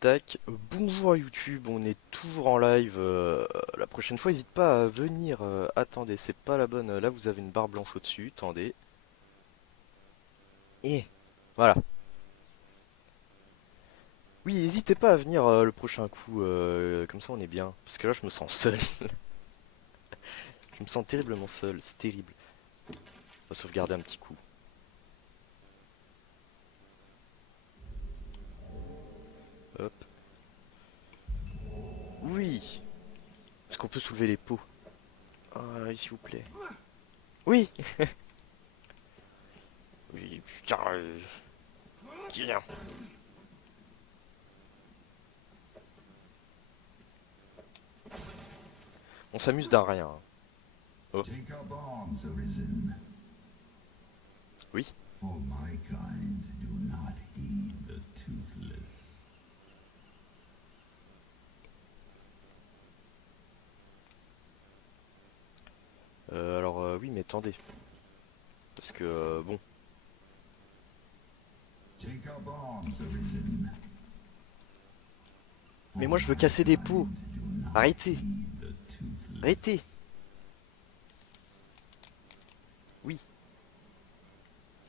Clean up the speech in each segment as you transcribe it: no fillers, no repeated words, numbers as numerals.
Tac, bonjour à YouTube, on est toujours en live. La prochaine fois, n'hésite pas à venir. Attendez, c'est pas la bonne. Là, vous avez une barre blanche au-dessus. Attendez. Et voilà. Oui, n'hésitez pas à venir le prochain coup. Comme ça, on est bien. Parce que là, je me sens seul. Je me sens terriblement seul. C'est terrible. On va sauvegarder un petit coup. Hop. Oui. Est-ce qu'on peut soulever les pots? Ah, s'il vous plaît. Oui. Oui, putain. Tiens. On s'amuse d'un rien. Oh. Jacob arms arisen, Oui. for my kind do not heed the toothless. Alors, oui, mais attendez. Parce que, bon. Jacob arms arisen, Mais for moi, je veux my casser des pots. kind do not Arrêtez. heed the Arrêtez. toothless. Oui.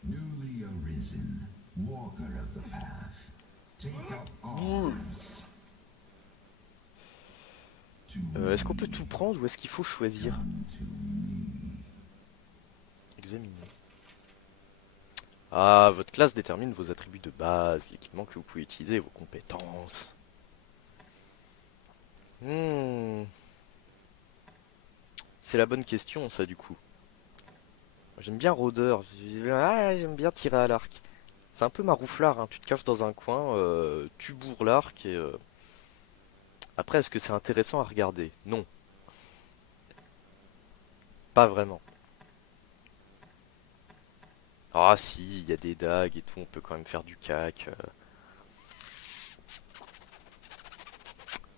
Newly arisen, walker of the path, take up Ouh. arms. To Est-ce qu'on peut me, tout prendre ou est-ce qu'il faut choisir? come to me. Examiner. Ah, votre classe détermine vos attributs de base, l'équipement que vous pouvez utiliser, vos compétences. Hmm. C'est la bonne question, ça, du coup. J'aime bien rôdeur. J'aime bien tirer à l'arc. C'est un peu marouflard, hein. Tu te caches dans un coin, tu bourres l'arc et... Après, est-ce que c'est intéressant à regarder? Non, pas vraiment. Ah si, il y a des dagues et tout, on peut quand même faire du cac.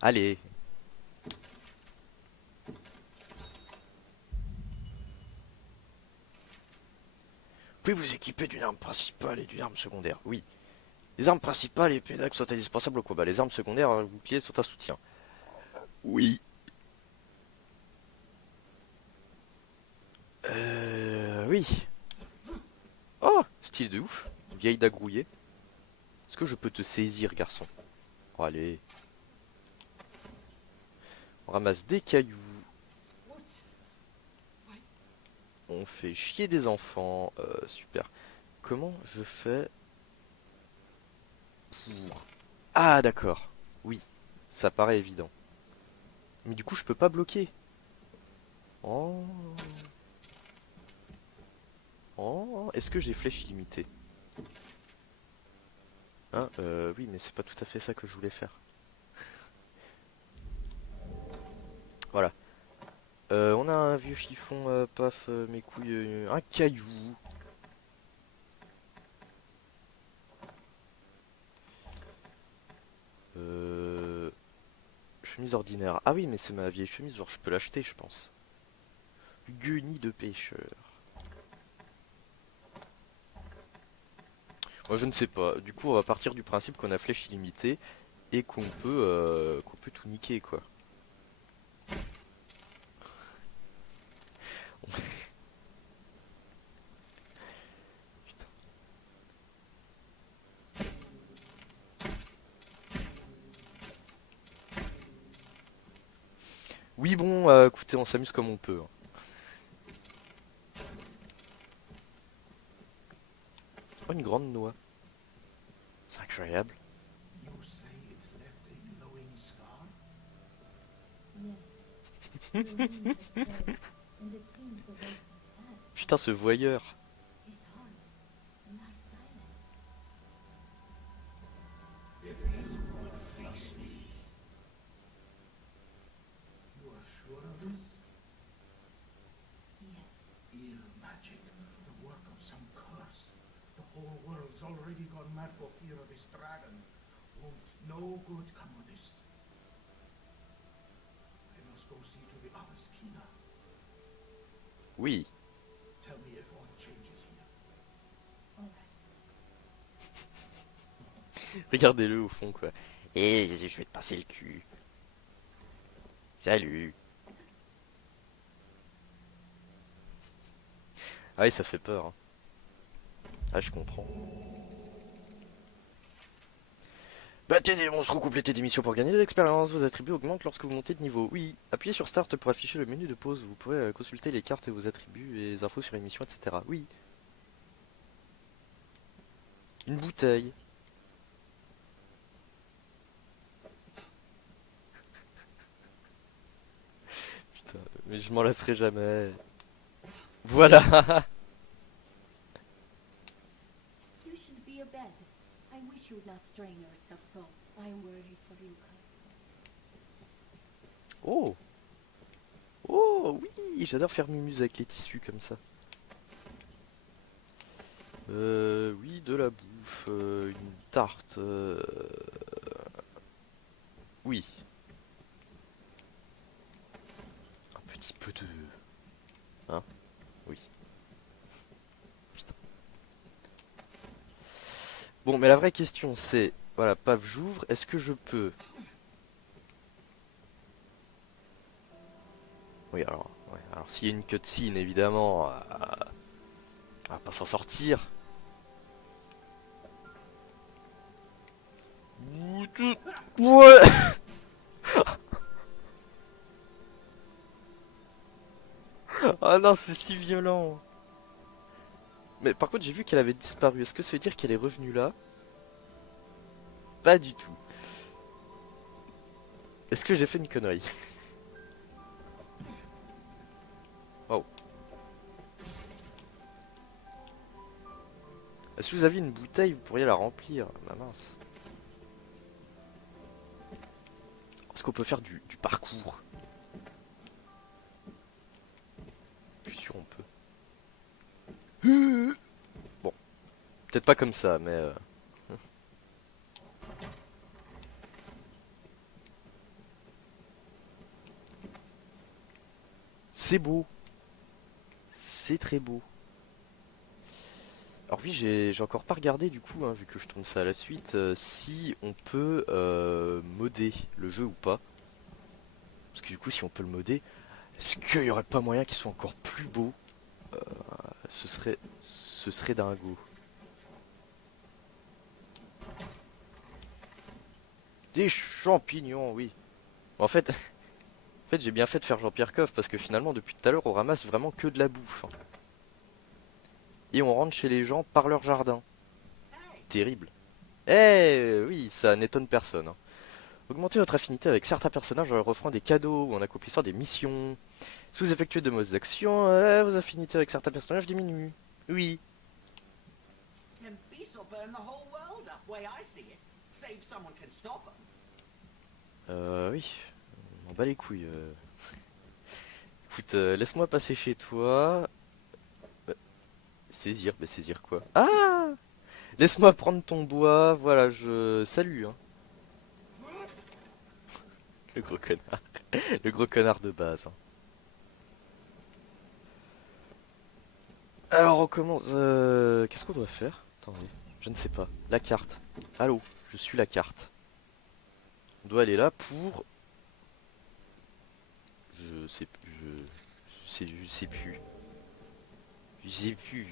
Allez. Vous pouvez vous équiper d'une arme principale et d'une arme secondaire. Oui. Les armes principales et les dagues sont indispensables au combat. Les armes secondaires, le bouclier, sont un soutien. Oui. Oui. Oh, style de ouf. Vieille dague rouillée. Est-ce que je peux te saisir, garçon? Oh, allez. On ramasse des cailloux. On fait chier des enfants. Super. Comment je fais pour... Ah, d'accord. Oui. Ça paraît évident. Mais du coup, je peux pas bloquer. Oh. Oh. Est-ce que j'ai flèche illimitée? Hein, oui, mais c'est pas tout à fait ça que je voulais faire. Voilà. On a un vieux chiffon, paf, mes couilles, un caillou. Euh, chemise ordinaire. Ah oui, mais c'est ma vieille chemise, genre je peux l'acheter, je pense. Guenille de pêcheur. Moi, je ne sais pas. Du coup, on va partir du principe qu'on a flèche illimitée et qu'on peut tout niquer, quoi. Putain. Oui, bon, écoutez, on s'amuse comme on peut, hein. Oh, une grande noix. C'est incroyable. You say it's left a glowing scar? Yes. The wound has closed, and it seems the worst has passed. Putain, ce voyeur. His heart lies silent. If you would face me, you are sure of this? Yes. Ill magic, the work of some curse. The whole world's already gone mad for fear of this dragon. Won't no good come of this? I must go see to the others, Kina. Oui. Tell me if aught changes here. All right. Regardez-le au fond, quoi. Et je vais te passer le cul. Salut. Ah oui, ça fait peur, hein. Ah, je comprends. Battez des monstres ou complétez des missions pour gagner de l'expérience. Vos attributs augmentent lorsque vous montez de niveau. Oui, appuyez sur Start pour afficher le menu de pause. Vous pourrez consulter les cartes et vos attributs et les infos sur les missions, etc. Oui. Une bouteille. Putain, mais je m'en lasserai jamais. Voilà. You should be abed. I wish you would not strain yourself so. I am worried for you, cousin. Oh. Oh oui, j'adore faire mumuse avec les tissus comme ça. Oui, de la bouffe, une tarte. Oui, un petit peu de... Hein? Oui. Putain. Bon, mais la vraie question c'est... Voilà, paf, j'ouvre. Est-ce que je peux... Oui, alors... Ouais, alors s'il y a une cutscene, évidemment... on va pas s'en sortir. Ouais. Ah non, c'est si violent. Mais par contre, j'ai vu qu'elle avait disparu. Est-ce que ça veut dire qu'elle est revenue là? Pas du tout. Est-ce que j'ai fait une connerie? Oh. Est-ce que vous avez une bouteille? Vous pourriez la remplir. Ma mince. Est-ce qu'on peut faire du parcours? Je suis sûr on peut. Bon. Peut-être pas comme ça, mais... C'est beau. C'est très beau. Alors oui, j'ai encore pas regardé du coup, hein, vu que je tourne ça à la suite, si on peut modder le jeu ou pas. Parce que du coup, si on peut le modder, est-ce qu'il y aurait pas moyen qu'il soit encore plus beau? Ce serait dingo. Des champignons, oui. En fait, j'ai bien fait de faire Jean-Pierre Coff parce que finalement, depuis tout à l'heure, on ramasse vraiment que de la bouffe, hein. Et on rentre chez les gens par leur jardin. Terrible. Eh oui, ça n'étonne personne, hein. Augmentez votre affinité avec certains personnages en leur offrant des cadeaux ou en accomplissant des missions. Si vous effectuez de mauvaises actions, vos affinités avec certains personnages diminuent. Oui. Them beasts will burn the whole world up, way I see it. Save someone can stop them. Oui. On bat les couilles. Écoute, laisse-moi passer chez toi. Saisir, mais saisir quoi? Ah! Laisse-moi prendre ton bois, voilà, je... Salut, hein. Le gros connard. Le gros connard de base, hein. Alors on commence... Qu'est-ce qu'on doit faire? Attendez, je ne sais pas. La carte. Allô, je suis la carte. On doit aller là pour... Je sais... Je sais plus. Je sais plus.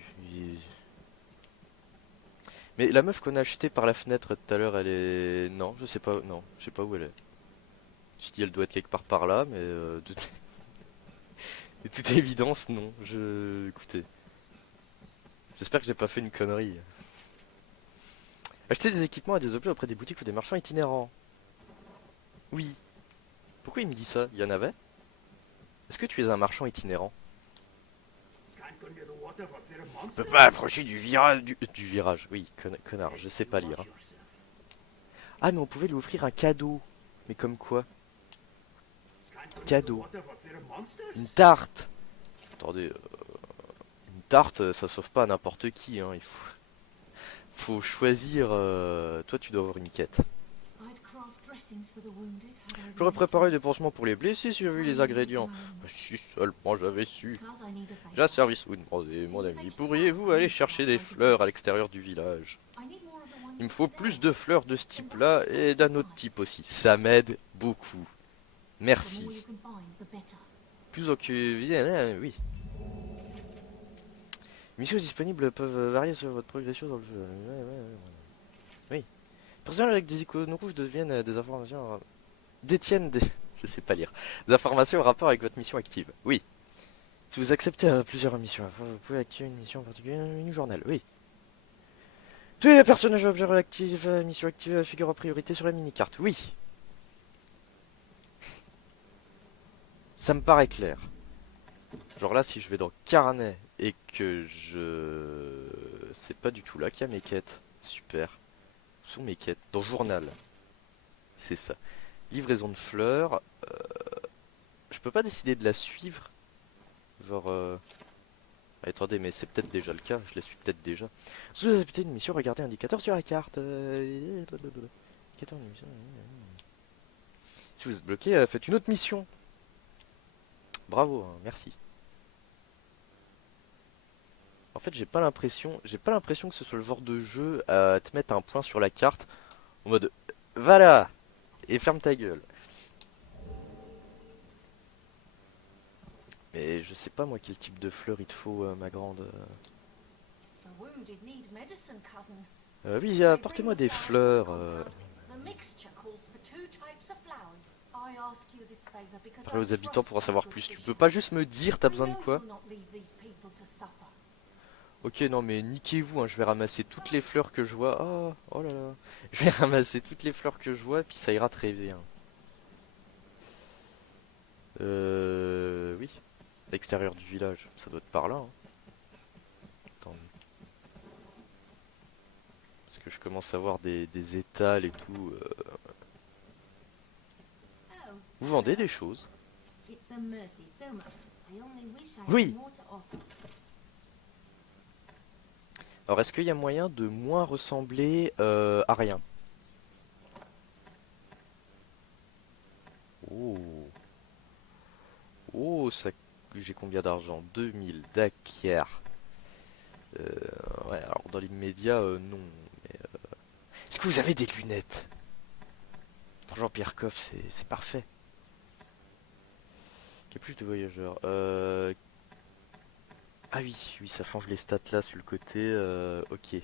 Mais la meuf qu'on a achetée par la fenêtre tout à l'heure, elle est... Non, je sais pas, non, je sais pas où elle est. Je dis elle doit être quelque part par là, mais de toute évidence, non. Écoutez, j'espère que j'ai pas fait une connerie. Acheter des équipements et des objets auprès des boutiques ou des marchands itinérants. Oui. Pourquoi il me dit ça? Il y en avait? Est-ce que tu es un marchand itinérant? Can't go near the water for fear of Je monsters. peux pas approcher du virage. Du virage, oui, connard, je sais pas lire, hein. Watch yourself. Ah, mais on pouvait lui offrir un cadeau. Mais comme quoi? Can't go near the Cadeau. water for fear of monsters. Une tarte. Attendez, une tarte, ça sauve pas n'importe qui, hein. Faut choisir. Toi, tu dois avoir une quête. I'd craft dressings for the wounded, had I J'aurais been préparé des close. pansements pour les blessés si j'avais eu les ingrédients. Si seulement j'avais su. Because I need a favor. J'ai un service à vous demander, mon ami. Pourriez-vous aller chercher des fleurs à l'extérieur du village? I need more of the ones Il me faut plus de fleurs de ce type-là et d'un autre type aussi. Ça m'aide beaucoup. Merci. Plus aucun... Oui. Les missions disponibles peuvent varier sur votre progression dans le jeu. Oui. Les personnages avec des icônes rouges deviennent des informations... détiennent des... Je sais pas lire. Des informations en rapport avec votre mission active. Oui. Si vous acceptez plusieurs missions, vous pouvez activer une mission en particulier, une journal. Oui. Tous les personnages objets réactifs, mission active, figurent en priorité sur la mini-carte. Oui. Ça me paraît clair. Genre là, si je vais dans carnet et que je... C'est pas du tout là qu'il y a mes quêtes. Super. Où sont mes quêtes? Dans journal. C'est ça. Livraison de fleurs. Je peux pas décider de la suivre. Genre... Attendez, mais c'est peut-être déjà le cas. Je la suis peut-être déjà. Si vous acceptez une mission, regardez indicateur sur la carte. Indicateur d'une mission. Si vous êtes bloqué, faites une autre mission. Bravo, hein, merci. En fait, j'ai pas l'impression que ce soit le genre de jeu à te mettre un point sur la carte en mode va là et ferme ta gueule. Mais je sais pas moi quel type de fleurs il te faut, ma grande. Oui, apportez-moi des fleurs. Parlez aux habitants pour en savoir plus. Tu peux pas juste me dire t'as besoin de quoi? Ok, non mais niquez-vous, hein, je vais ramasser toutes les fleurs que je vois. Oh, oh là là. Je vais ramasser toutes les fleurs que je vois, puis ça ira très bien. Oui. L'extérieur du village, ça doit être par là. Hein. Attendez. Parce que je commence à voir des étals et tout. Vous vendez des choses? Oui. Alors est-ce qu'il y a moyen de moins ressembler à rien? Oh. Oh, ça... J'ai combien d'argent? 2000, d'accord. Ouais, alors dans l'immédiat, non. Mais, est-ce que vous avez des lunettes? Pour Jean-Pierre Coff, c'est parfait. Qu'il y a plus de voyageurs. Ah oui, oui, ça change les stats là sur le côté. Ok.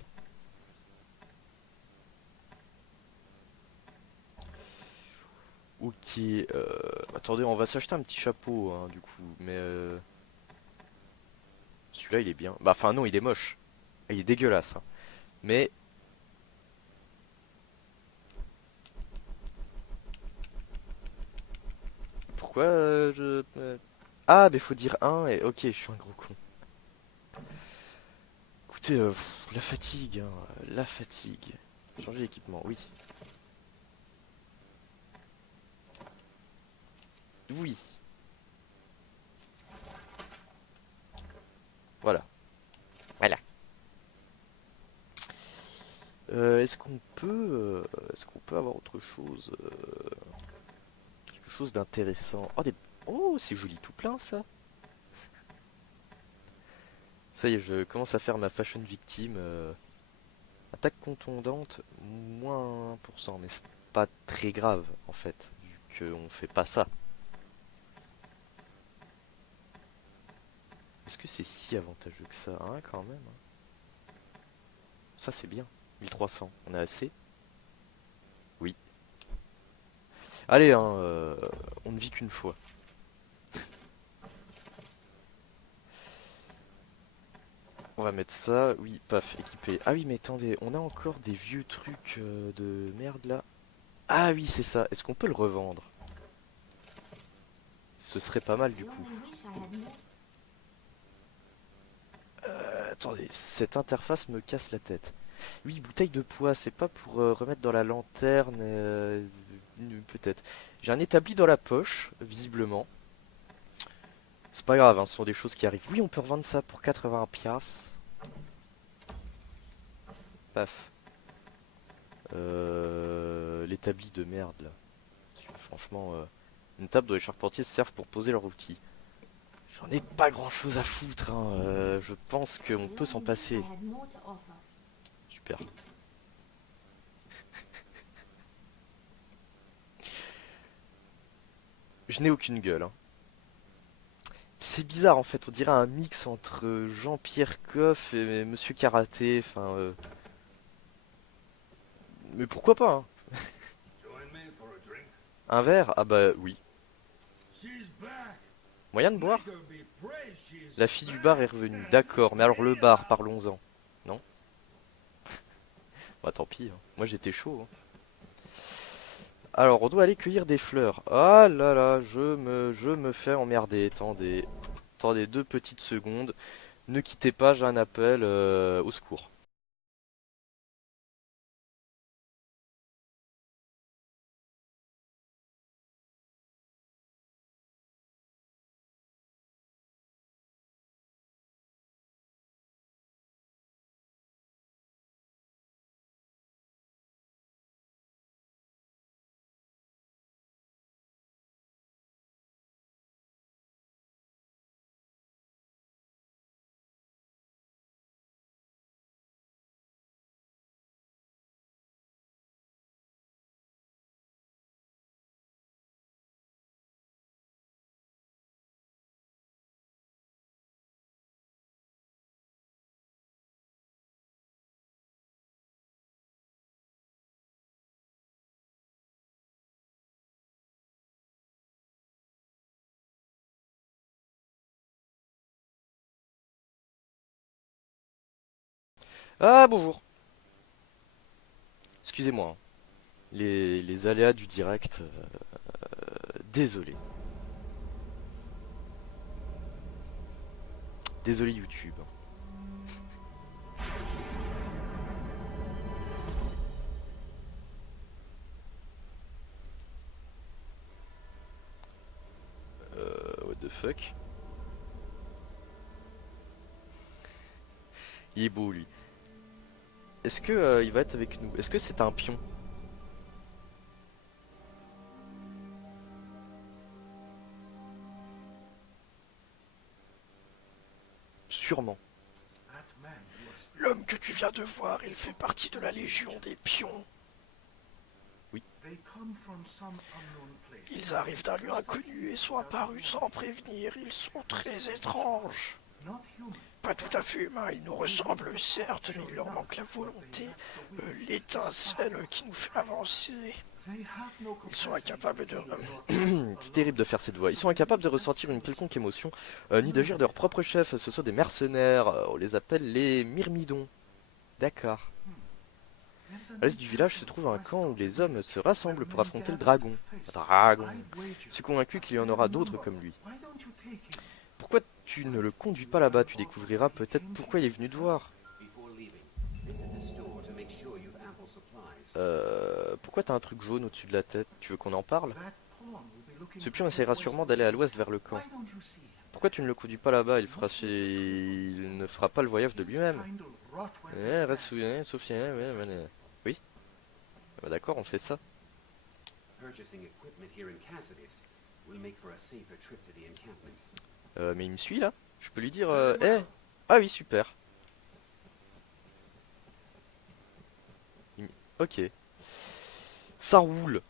Ok. Attendez, on va s'acheter un petit chapeau, hein, du coup. Mais celui-là, il est bien. Bah, enfin, non, il est moche. Il est dégueulasse. Hein. Mais pourquoi Ah, mais faut dire un et ok, je suis un gros con. Écoutez, la fatigue, hein, la fatigue. Changer d'équipement, oui. Oui. Voilà. Voilà. Est-ce qu'on peut avoir autre chose quelque chose d'intéressant. Oh, oh, c'est joli tout plein ça. Ça y est, je commence à faire ma fashion victime. Attaque contondante, moins 1%, mais c'est pas très grave en fait, vu qu'on fait pas ça. Est-ce que c'est si avantageux que ça, hein, quand même hein. Ça c'est bien. 1300, on a assez? Oui. Allez, hein, on ne vit qu'une fois. On va mettre ça, oui, paf, équipé. Ah oui, mais attendez, on a encore des vieux trucs de merde là. Ah oui, c'est ça. Est-ce qu'on peut le revendre? Ce serait pas mal du coup. Attendez, cette interface me casse la tête. Oui, bouteille de poids, c'est pas pour remettre dans la lanterne, peut-être. J'ai un établi dans la poche, visiblement. C'est pas grave, hein, ce sont des choses qui arrivent. Oui, on peut revendre ça pour 80 piastres. Paf. L'établi de merde, là. Franchement, une table dont les charpentiers servent pour poser leurs outils. J'en ai pas grand chose à foutre, hein. Je pense qu'on peut s'en passer. Super. Je n'ai aucune gueule, hein. C'est bizarre en fait, on dirait un mix entre Jean-Pierre Coff et Monsieur Karaté, enfin... Mais pourquoi pas, hein. Join me for a drink. Un verre? Ah bah oui. She's back. Moyen de boire? Make her be praised, she's La fille du bar est revenue. D'accord, mais alors le bar, parlons-en. Non? Bah tant pis, hein. Moi j'étais chaud, hein. Alors, on doit aller cueillir des fleurs. Ah là là, je me fais emmerder. Attendez 2 petites secondes. Ne quittez pas, j'ai un appel au secours. Ah bonjour. Excusez-moi, hein. Les aléas du direct. Désolé. Désolé YouTube. What the fuck? Il est beau lui. Est-ce que il va être avec nous? Est-ce que c'est un pion? Sûrement. That man you are speaking. L'homme que tu viens de voir, il fait partie de la Légion des pions. They come from some unknown place. Ils arrivent d'un lieu inconnu et sont apparus sans prévenir. Ils sont très étranges. Not human. Pas tout à fait humains, ils nous ressemblent certes, mais il leur manque la volonté, l'étincelle qui nous fait avancer. They have no Ils sont capacity incapables de... to feel your C'est terrible de faire cette voix. Ils sont incapables de ressentir une quelconque émotion, ni d'agir de leur propre chef. Ce sont des mercenaires, on les appelle les myrmidons. D'accord. À l'est du village se trouve un camp où les hommes se rassemblent pour affronter le dragon. Dragon. Je suis convaincu qu'il y en aura d'autres comme lui. Why don't you take him? Pourquoi tu ne le conduis pas là-bas? Tu découvriras peut-être pourquoi il est venu te voir. Before leaving, visit the store to make sure you've ample supplies. Pourquoi t'as un truc jaune au-dessus de la tête? Tu veux qu'on en parle? That pawn will be looking Ce pion for essaiera you sûrement west. d'aller à l'ouest vers le camp. Why don't you see him? Pourquoi tu ne le conduis pas là-bas? Il ne fera pas le voyage de His lui-même. kind will rot where they Eh, stand. reste souvenir, sauf si... Oui. Bah, d'accord, on fait ça. Purchasing equipment here in Cassidy's will make for a safer trip to the encampment. Mais il me suit là? Je peux lui dire... Eh. Ah oui, super. Ok. Ça roule.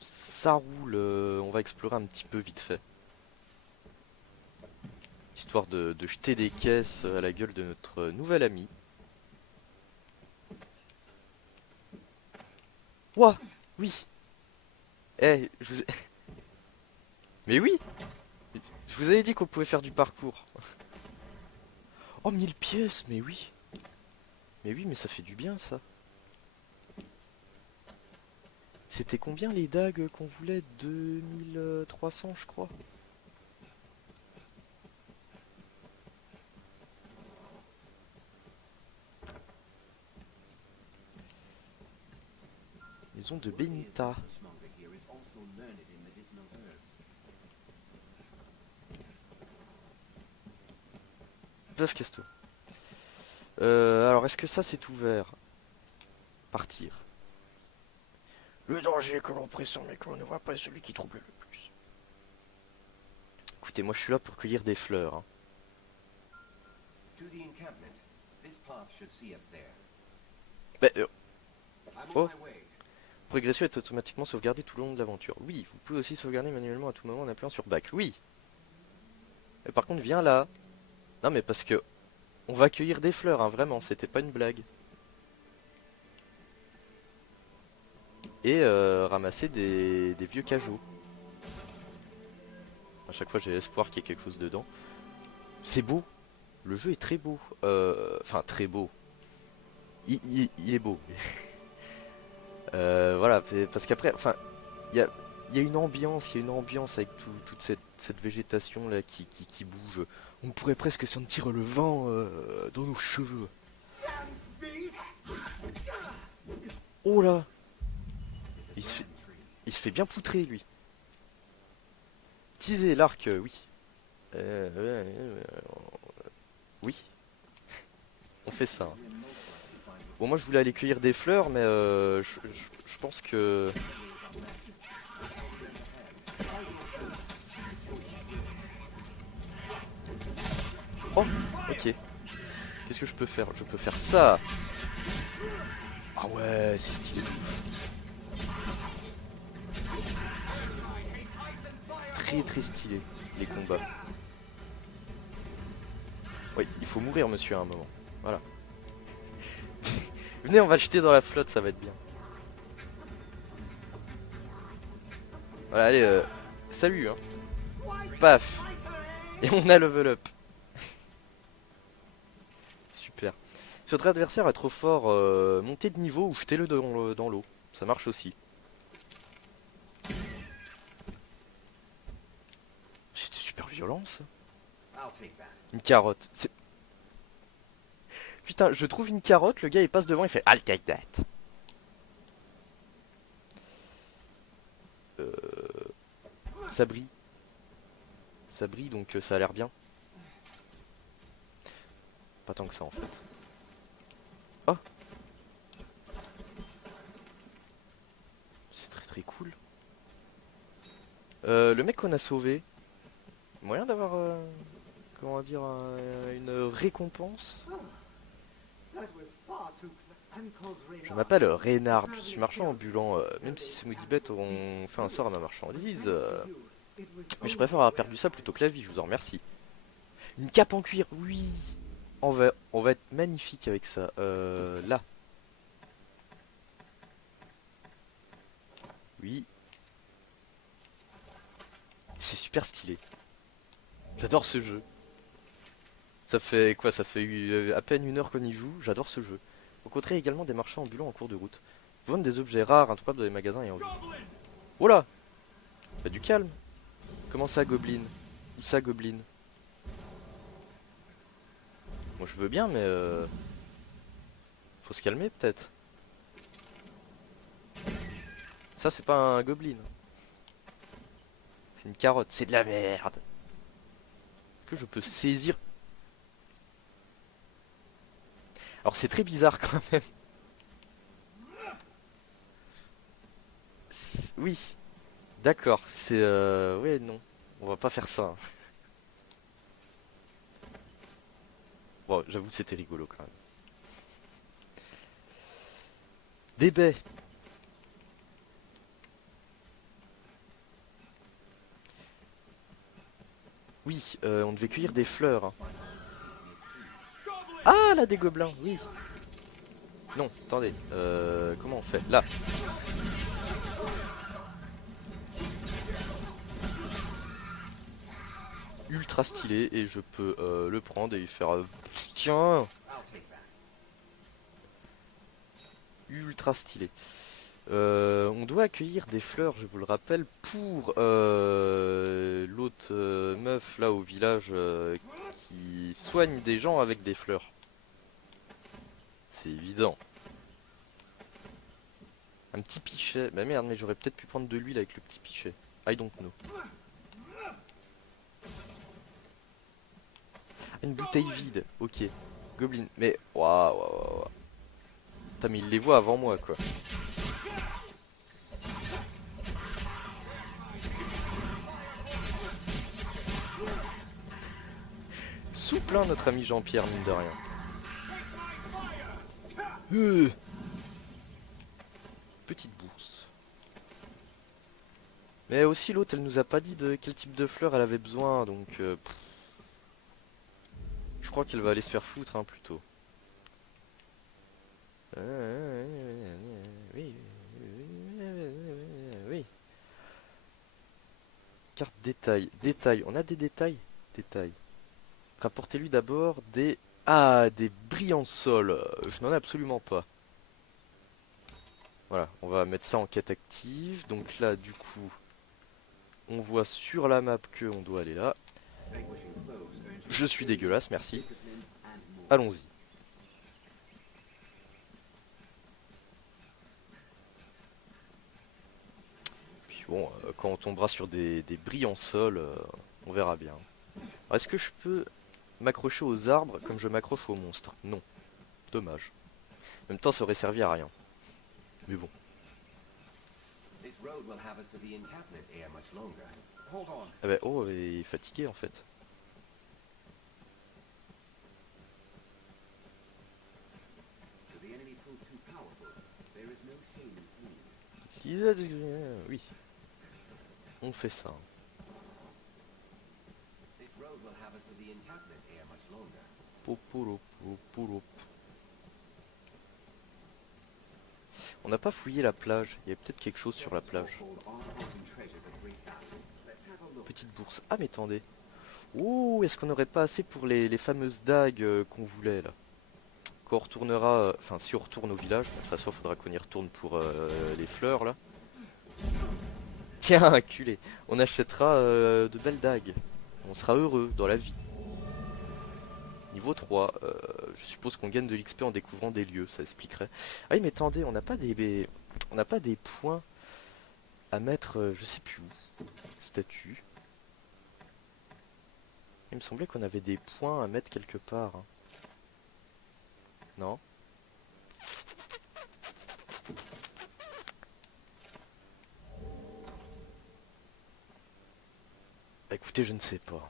Ça roule. On va explorer un petit peu vite fait. Histoire de jeter des caisses à la gueule de notre nouvel ami. Ouah, oui. Eh, je vous ai... Mais oui. Je vous avais dit qu'on pouvait faire du parcours. Oh, 1000 pièces, mais oui. Mais oui, mais ça fait du bien, ça. C'était combien les dagues qu'on voulait? 2300, je crois. Maison de Benita. Fishmonger here is also learned in medicinal herbs. Bœuf Casto. Alors, est-ce que ça c'est ouvert? Partir. Le danger que l'on pressent mais que l'on ne voit pas est celui qui trouble le plus. Écoutez, moi je suis là pour cueillir des fleurs, hein. To the encampment. This path should see us there. Bah, I'm on Oh. my way. progression est automatiquement sauvegardée tout le long de l'aventure. Oui, vous pouvez aussi sauvegarder manuellement à tout moment en appuyant sur back. Oui. Mais par contre, viens là. Non mais parce que on va cueillir des fleurs, hein, vraiment, c'était pas une blague. Et ramasser des vieux cajots. À chaque fois j'ai l'espoir qu'il y ait quelque chose dedans. C'est beau. Le jeu est très beau. Enfin très beau. Il est beau. Voilà, parce qu'après, enfin, il y a une ambiance, avec toute cette végétation là qui bouge. On pourrait presque sentir le vent dans nos cheveux. Oh là, il se fait bien poutrer lui. Teaser l'arc, oui. Oui, on fait ça. Hein. Bon, moi je voulais aller cueillir des fleurs, mais je pense que... Oh, ok. Qu'est-ce que je peux faire? Je peux faire ça. Ah ouais, c'est stylé. C'est très stylé, les combats. Oui, il faut mourir, monsieur, à un moment. Voilà. Venez, on va le jeter dans la flotte, ça va être bien. Voilà, allez, salut, hein. Paf. Et on a level up. Super. Si votre adversaire est trop fort, montez de niveau ou jetez-le dans l'eau. Ça marche aussi. C'était super violent, ça. Une carotte. Putain, je trouve une carotte, le gars il passe devant, il fait I'll take that. Ça brille. Ça brille donc ça a l'air bien. Pas tant que ça en fait. Oh, c'est très cool. Le mec qu'on a sauvé, moyen d'avoir comment dire une récompense. Je m'appelle Reynard, je suis marchand ambulant. Même si ces maudits ont fait un sort à ma marchandise, mais je préfère avoir perdu ça plutôt que la vie, je vous en remercie. Une cape en cuir, oui. On va être magnifique avec ça. Là. Oui. C'est super stylé. J'adore ce jeu. Ça fait quoi? Ça fait à peine 1 heure qu'on y joue. J'adore ce jeu. Vous rencontrez également des marchands ambulants en cours de route. Vous vendez des objets rares, introuvables dans les magasins et en ville. Oh là! Bah du calme. Comment ça, Goblin? Où ça, Goblin? Moi je veux bien, mais faut se calmer peut-être. Ça c'est pas un Goblin. C'est une carotte. C'est de la merde. Est-ce que je peux saisir? Alors c'est très bizarre quand même. Oui. D'accord. C'est ouais non. On va pas faire ça. Hein. Bon, j'avoue que c'était rigolo quand même. Des baies. Oui, on devait cueillir des fleurs. Hein. Ah, là, des gobelins, oui. Non, attendez. Comment on fait? Là. Ultra stylé, et je peux le prendre et y faire... tiens. Ultra stylé. On doit accueillir des fleurs, je vous le rappelle, pour l'autre meuf là au village qui soigne des gens avec des fleurs. C'est évident. Un petit pichet. Bah merde, mais j'aurais peut-être pu prendre de l'huile avec le petit pichet. I don't know. Une bouteille vide, ok. Goblin, mais waouh. Putain, mais il les voit avant moi quoi. Sous plein notre ami Jean-Pierre, mine de rien. Petite bourse. pense. Mais aussi l'autre, elle nous a pas dit de quel type de fleurs elle avait besoin, donc je crois qu'elle va aller se faire foutre, hein, plutôt. Oui, oui. Carte détail. Détail. On a des détails? Détails. Rapportez-lui d'abord des... Ah, des brillants sols. Je n'en ai absolument pas. Voilà, on va mettre ça en quête active. Donc là, du coup, on voit sur la map que on doit aller là. Je suis dégueulasse, merci. Allons-y. Puis bon, quand on tombera sur des brillants sols, on verra bien. Est-ce que je peux m'accrocher aux arbres comme je m'accroche aux monstres? Non. Dommage. En même temps, ça aurait servi à rien. Mais bon. This road will have us to the encampment ere much longer. Hold on. Ah bah, oh, il est fatigué en fait. Should the enemy prove too powerful, there is no shame in fleeing. Oui. On fait ça. This road will have us to the encampment ere much longer. Popolo, popolo. On n'a pas fouillé la plage. Il y a peut-être quelque chose sur la plage. Petite bourse. Ah mais attendez. Ouh, est-ce qu'on n'aurait pas assez pour les fameuses dagues qu'on voulait là? Quand on retournera... Enfin, si on retourne au village, de toute façon, il faudra qu'on y retourne pour les fleurs là. Tiens, culé. On achètera de belles dagues. On sera heureux dans la vie. Niveau 3, je suppose qu'on gagne de l'XP en découvrant des lieux, ça expliquerait. Ah oui, mais attendez, on n'a pas des points à mettre, je sais plus où. Statue. Il me semblait qu'on avait des points à mettre quelque part. Hein. Non? Bah, écoutez, je ne sais pas.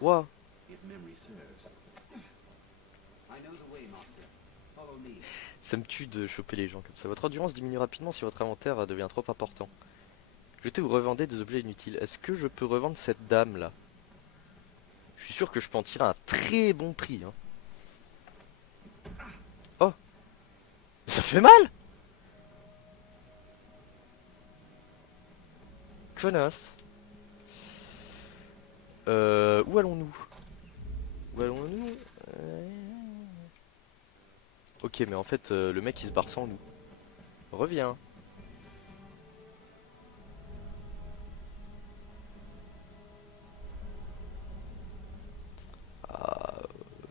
Ouah. Ça me tue de choper les gens comme ça. Votre endurance diminue rapidement si votre inventaire devient trop important. Jetez ou revendez des objets inutiles. Est-ce que je peux revendre cette dame là? Je suis sûr que je peux en tirer un très bon prix. Hein. Oh. Mais ça fait mal. Connasse. Où allons-nous? Où allons-nous? Ok, mais en fait, le mec il se barre sans nous. Reviens. Ah,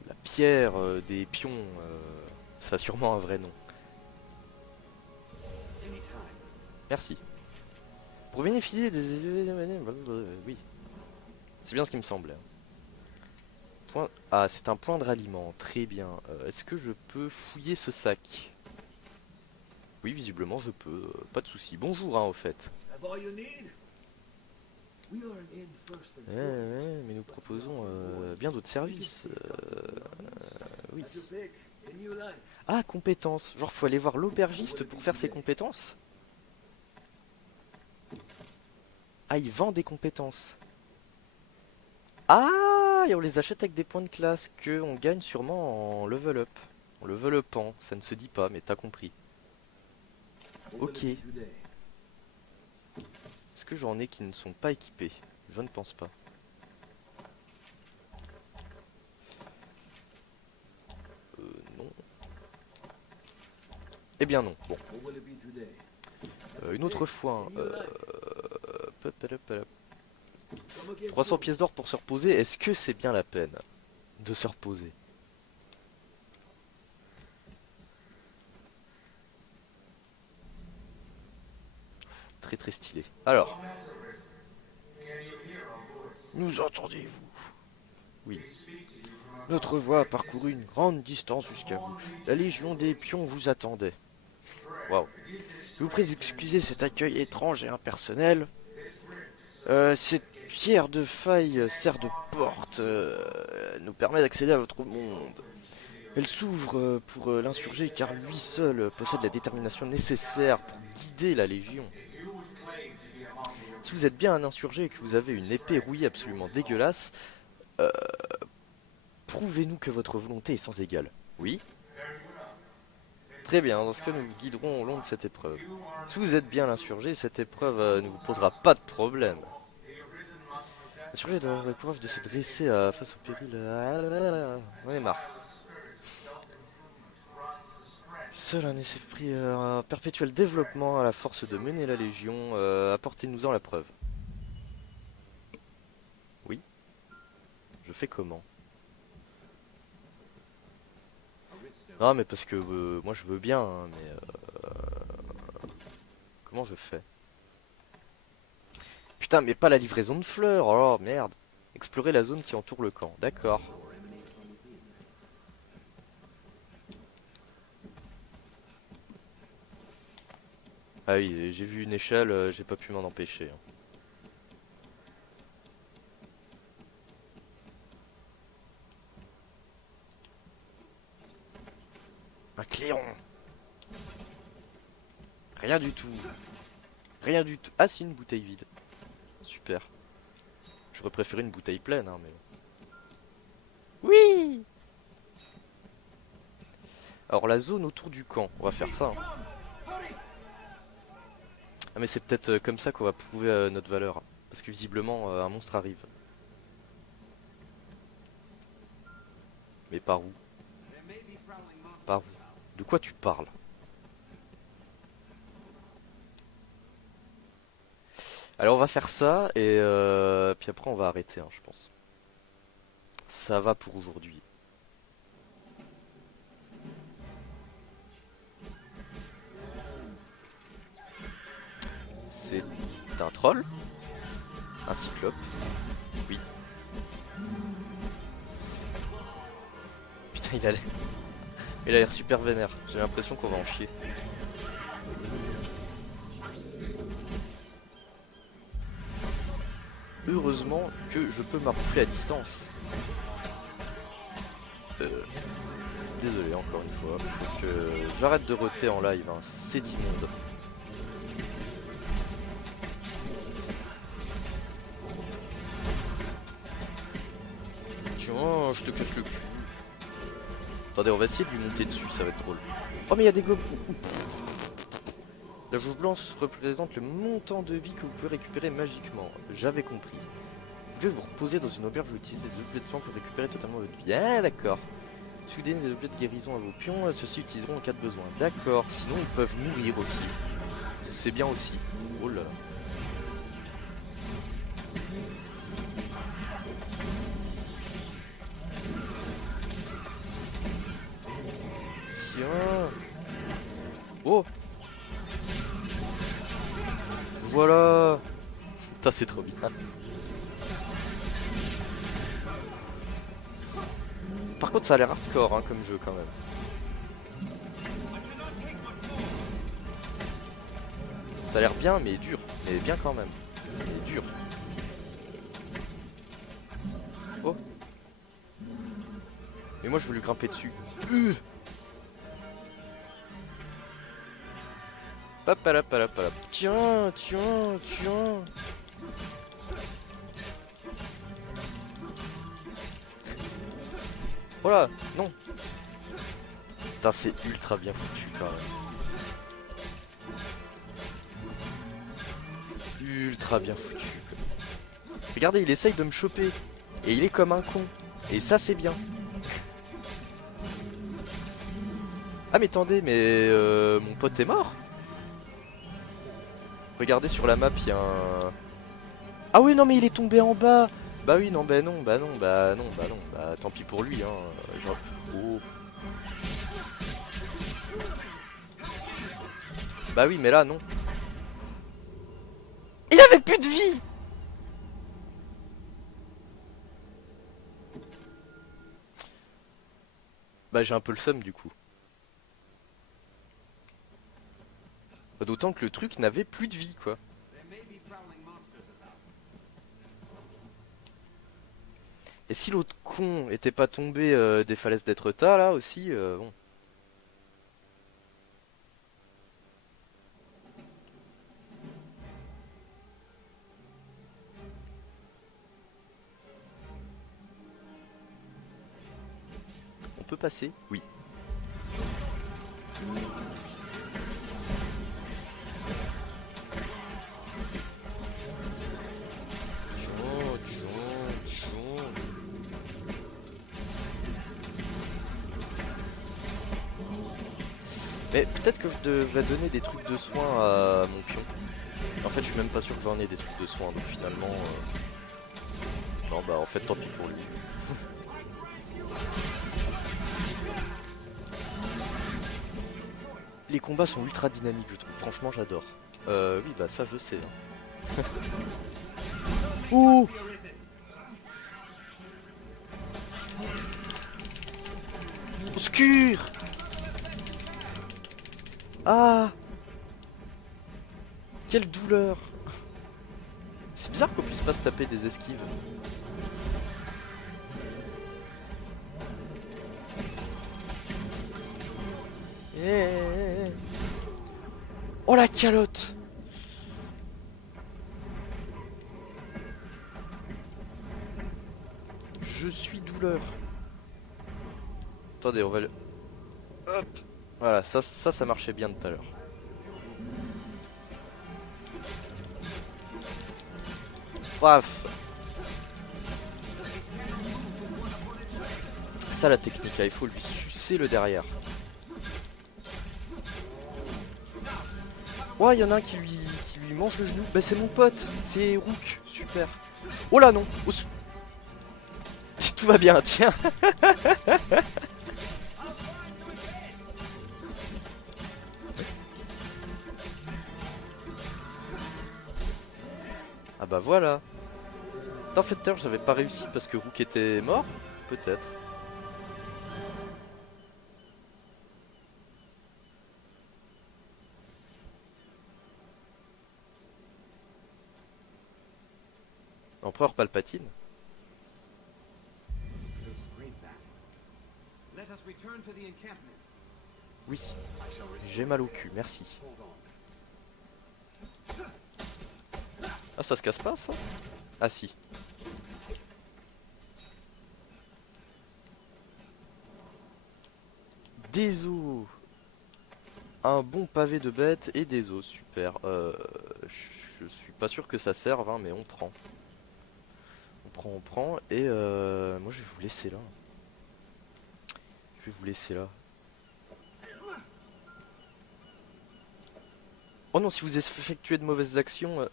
la pierre des pions, ça a sûrement un vrai nom. Merci. Pour bénéficier des... Oui. C'est bien ce qui me semblait. Point... Ah, c'est un point de ralliement. Très bien. Est-ce que je peux fouiller ce sac? Oui, visiblement, je peux. Pas de souci. Bonjour, hein, au fait. Mais nous proposons bien d'autres services. Oui. Ah, compétences. Genre, faut aller voir l'aubergiste pour faire ses compétences? Ah, il vend des compétences. Ah, et on les achète avec des points de classe que on gagne sûrement en level up. En level upant, ça ne se dit pas, mais t'as compris. Ok. Est-ce que j'en ai qui ne sont pas équipés? Je ne pense pas. Non. Eh bien non. Bon. Une autre fois. 300 pièces d'or pour se reposer. Est-ce que c'est bien la peine de se reposer? Très très stylé. Alors. Nous entendez-vous? Oui. Notre voix a parcouru une grande distance jusqu'à vous. La Légion des Pions vous attendait. Waouh. Je vous prie d'excuser cet accueil étrange et impersonnel. C'est pierre de faille sert de porte. Elle nous permet d'accéder à votre monde. Elle s'ouvre pour l'insurgé car lui seul possède la détermination nécessaire pour guider la Légion. Si vous êtes bien un insurgé et que vous avez une épée rouillée absolument dégueulasse, prouvez-nous que votre volonté est sans égale. Oui. Très bien, dans ce cas nous vous guiderons au long de cette épreuve. Si vous êtes bien l'insurgé, cette épreuve ne vous posera pas de problème. L'insurgé doit avoir le courage de se dresser face au péril. On est marre. Seul un esprit un perpétuel développement à la force de mener la Légion, apportez-nous-en la preuve. Oui. Je fais comment? Non mais parce que moi je veux bien, hein, mais comment je fais? Putain mais pas la livraison de fleurs, oh merde. Explorer la zone qui entoure le camp, d'accord. Ah oui, j'ai vu une échelle, j'ai pas pu m'en empêcher. Hein. Un clairon. Rien du tout. Rien du tout. Ah si, une bouteille vide. Super. J'aurais préféré une bouteille pleine, hein, mais... Oui. Alors la zone autour du camp, on va faire ça. Hein. Ah mais c'est peut-être comme ça qu'on va prouver notre valeur. Parce que visiblement, un monstre arrive. Mais par où? Par où? De quoi tu parles? Alors on va faire ça et puis après on va arrêter hein, je pense. Ça va pour aujourd'hui. C'est un troll? Un cyclope? Oui. Putain il a l'air super vénère. J'ai l'impression qu'on va en chier. Heureusement que je peux m'arroufler à distance. Désolé encore une fois. Faut que j'arrête de roter en live, hein. C'est immonde. Tiens, je te casse le cul. Attendez, on va essayer de lui monter dessus, ça va être drôle. Oh mais il y a des gobelins. La jauge blanche représente le montant de vie que vous pouvez récupérer magiquement. J'avais compris. Vous pouvez vous reposer dans une auberge ou utiliser des objets de soins pour récupérer totalement votre vie. Ah d'accord. Si vous donnez des objets de guérison à vos pions, ceux-ci utiliseront en cas de besoin. D'accord, sinon ils peuvent mourir aussi. C'est bien aussi. Oh là. Tiens. Oh. Voilà. Ça c'est trop bien. Par contre ça a l'air hardcore hein, comme jeu quand même. Ça a l'air bien mais dur. Mais bien quand même. Mais dur. Oh. Mais moi je veux lui grimper dessus. Papalapalapalap. Tiens, tiens, tiens. Voilà, non. Putain, c'est ultra bien foutu quand même. Ultra bien foutu. Regardez, il essaye de me choper. Et il est comme un con. Et ça, c'est bien. Ah mais attendez, mais mon pote est mort. Regardez sur la map, il y a un... Ah oui, non mais il est tombé en bas. Bah oui, non, bah non, bah non, bah non, bah non, bah tant pis pour lui, hein. Genre... Oh. Bah oui, mais là, non. Il avait plus de vie. Bah j'ai un peu le seum du coup. D'autant que le truc n'avait plus de vie, quoi. There may be prowling monsters about. Et si l'autre con était pas tombé des falaises d'Etretat là aussi, bon. On peut passer? Oui. Oh, dis donc, dis donc. Mais peut-être que je devrais donner des trucs de soin à mon pion. En fait, je suis même pas sûr que j'en ai des trucs de soin, donc finalement... Non, bah en fait, tant pis pour lui. Les combats sont ultra dynamiques, je trouve. Franchement, j'adore. Oui, bah ça, je sais. Hein. Ouh! Obscur! Ah! Quelle douleur! C'est bizarre qu'on puisse pas se taper des esquives. Eh. Oh la calotte! Je suis douleur. Attendez, on va le... Hop! Voilà, ça marchait bien tout à l'heure. Paf! Ça la technique là, il faut lui sucer le derrière. Ouais, il y en a un qui lui mange le genou. Bah c'est mon pote, c'est Rook, super. Oh là non! Oh, tout va bien, tiens! Ah bah voilà. En fait, tout à l'heure, j'avais pas réussi parce que Rook était mort? Peut-être. Empereur Palpatine. Close great that. Let us return to the encampment. Oui, I shall restore j'ai mal au cul, merci. Hold on. Ah, ça se casse pas, ça? Ah si. Des os. Un bon pavé de bête et des os, super. Je suis pas sûr que ça serve, hein, mais on prend. On prend, et moi je vais vous laisser là. Je vais vous laisser là. Oh non, si vous effectuez de mauvaises actions...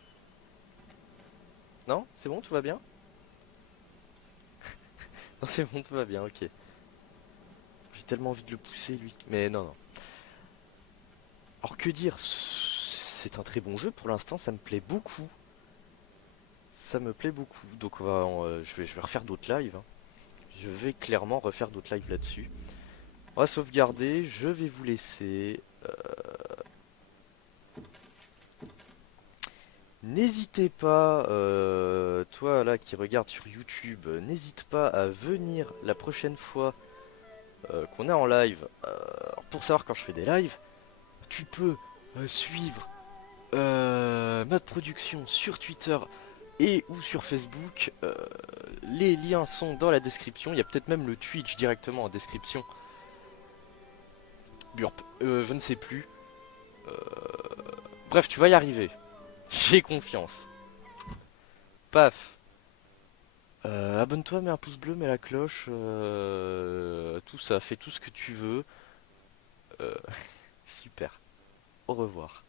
Non, c'est bon, tout va bien? Non, c'est bon, tout va bien, ok. J'ai tellement envie de le pousser, lui. Mais non, non. Alors que dire? C'est un très bon jeu pour l'instant, ça me plaît beaucoup. Ça me plaît beaucoup. Donc je vais refaire d'autres lives. Hein. Je vais clairement refaire d'autres lives là-dessus. On va sauvegarder, je vais vous laisser. N'hésitez pas, toi là qui regarde sur YouTube, n'hésite pas à venir la prochaine fois qu'on est en live. Pour savoir quand je fais des lives, tu peux suivre Mode Production sur Twitter et ou sur Facebook. Les liens sont dans la description. Il y a peut-être même le Twitch directement en description. Burp, je ne sais plus. Bref, tu vas y arriver. J'ai confiance. Paf. Abonne-toi, mets un pouce bleu, mets la cloche. Tout ça, fais tout ce que tu veux. Super. Au revoir.